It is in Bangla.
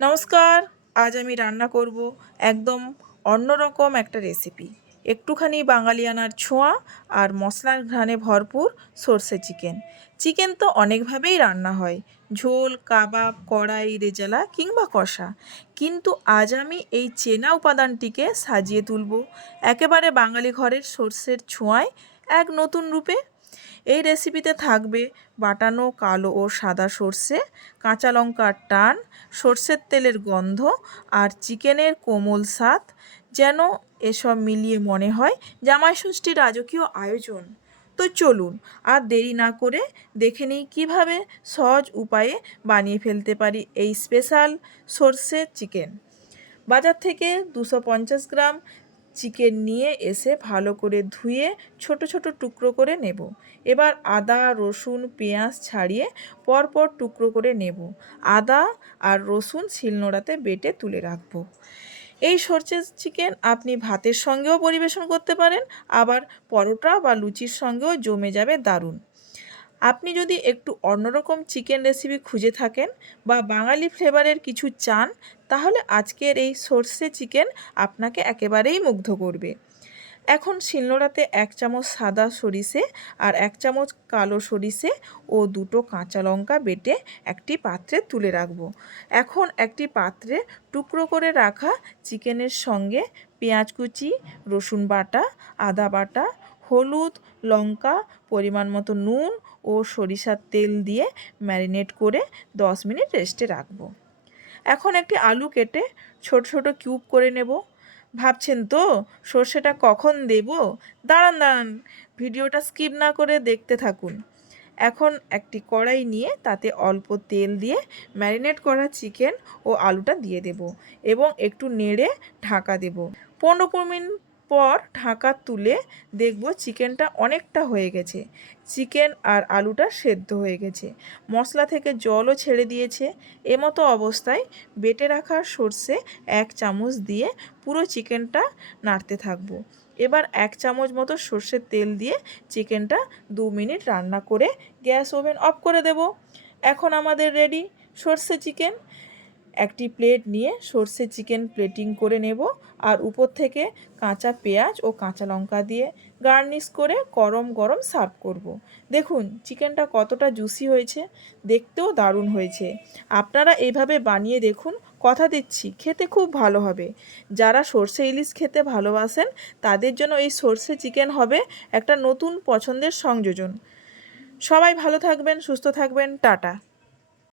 নমস্কার। আজ আমি রান্না করব একদম অন্যরকম একটা রেসিপি। একটুখানি বাঙালিয়ানার ছোঁয়া আর মশলার ঘ্রাণে ভরপুর সর্ষে চিকেন। চিকেন তো অনেকভাবেই রান্না হয়, ঝোল, কাবাব, কড়াই, রেজালা কিংবা কষা। কিন্তু আজ আমি এই চেনা উপাদানটিকে সাজিয়ে তুলব একেবারে বাঙালি ঘরের সর্ষের ছোঁয়ায় এক নতুন রূপে। এই রেসিপিতে থাকবে বাটানো কালো ও সাদা সর্ষে, কাঁচা লঙ্কার টান, সর্ষের তেলের গন্ধ আর চিকেনের কোমল স্বাদ। যেন এসব মিলিয়ে মনে হয় জামাই ষষ্ঠীর রাজকীয় আয়োজন। তো চলুন আর দেরি না করে দেখে নিই কীভাবে সহজ উপায়ে বানিয়ে ফেলতে পারি এই স্পেশাল সর্ষে চিকেন। বাজার থেকে 250 গ্রাম চিকেন নিয়ে এসে ভালো করে ধুয়ে ছোট ছোট টুকরো করে নেব। এবার আদা, রসুন, পেঁয়াজ ছাড়িয়ে পরপর টুকরো করে নেব। আদা আর রসুন শিলনোড়াতে বেটে তুলে রাখবো। এই সর্ষে চিকেন আপনি ভাতের সঙ্গেও পরিবেশন করতে পারেন, আবার পরোটা বা লুচির সঙ্গেও জমে যাবে দারুণ। আপনি যদি একটু অন্যরকম চিকেন রেসিপি খুঁজে থাকেন বা বাঙালি ফ্লেভারের কিছু চান, তাহলে আজকের এই সর্ষে চিকেন আপনাকে একেবারেই মুগ্ধ করবে। এখন শিলনোড়াতে 1 চামচ সাদা সরিষে আর 1 চামচ কালো সরিষে ও 2টো কাঁচা লঙ্কা বেটে একটি পাত্রে তুলে রাখবো। এখন একটি পাত্রে টুকরো করে রাখা চিকেনের সঙ্গে পেঁয়াজ কুচি, রসুন বাটা, আদা বাটা, হলুদ, লঙ্কা, পরিমাণ মতো নুন ও সরিষার তেল দিয়ে ম্যারিনেট করে 10 মিনিট রেস্টে রাখবো। এখন একটি আলু কেটে ছোট ছোট কিউব করে নেব। ভাবছেন তো সর্ষেটা কখন দেব? দাঁড়ান দাঁড়ান, ভিডিওটা স্কিপ না করে দেখতে থাকুন। এখন একটি কড়াই নিয়ে তাতে অল্প তেল দিয়ে ম্যারিনেট করা চিকেন ও আলুটা দিয়ে দেব এবং একটু নেড়ে ঢাকা দেব। 15-20 মিনিট পর ঢাকা তুলে দেখব চিকেনটা অনেকটা হয়ে গেছে। চিকেন আর আলুটা সেদ্ধ হয়ে গেছে, মশলা থেকে জলও ছেড়ে দিয়েছে। এমতো অবস্থায় বেটে রাখা সর্ষে 1 চামচ দিয়ে পুরো চিকেনটা নাড়তে থাকবো। এবার 1 চামচ মতো সর্ষের তেল দিয়ে চিকেনটা 2 মিনিট রান্না করে গ্যাস ওভেন অফ করে দেব। এখন আমাদের রেডি সর্ষে চিকেন। একটি প্লেট নিয়ে সর্ষে চিকেন প্লেটিং করে নেব আর উপর থেকে কাঁচা পেঁয়াজ ও কাঁচা লঙ্কা দিয়ে গার্নিশ করে গরম গরম সার্ভ করব। দেখুন চিকেনটা কতটা জুসি হয়েছে, দেখতেও দারুণ হয়েছে। আপনারা এইভাবে বানিয়ে দেখুন, কথা দিচ্ছি খেতে খুব ভালো হবে। যারা সর্ষে ইলিশ খেতে ভালোবাসেন তাদের জন্য এই সর্ষে চিকেন হবে একটা নতুন পছন্দের সংযোজন। সবাই ভালো থাকবেন, সুস্থ থাকবেন, টাটা।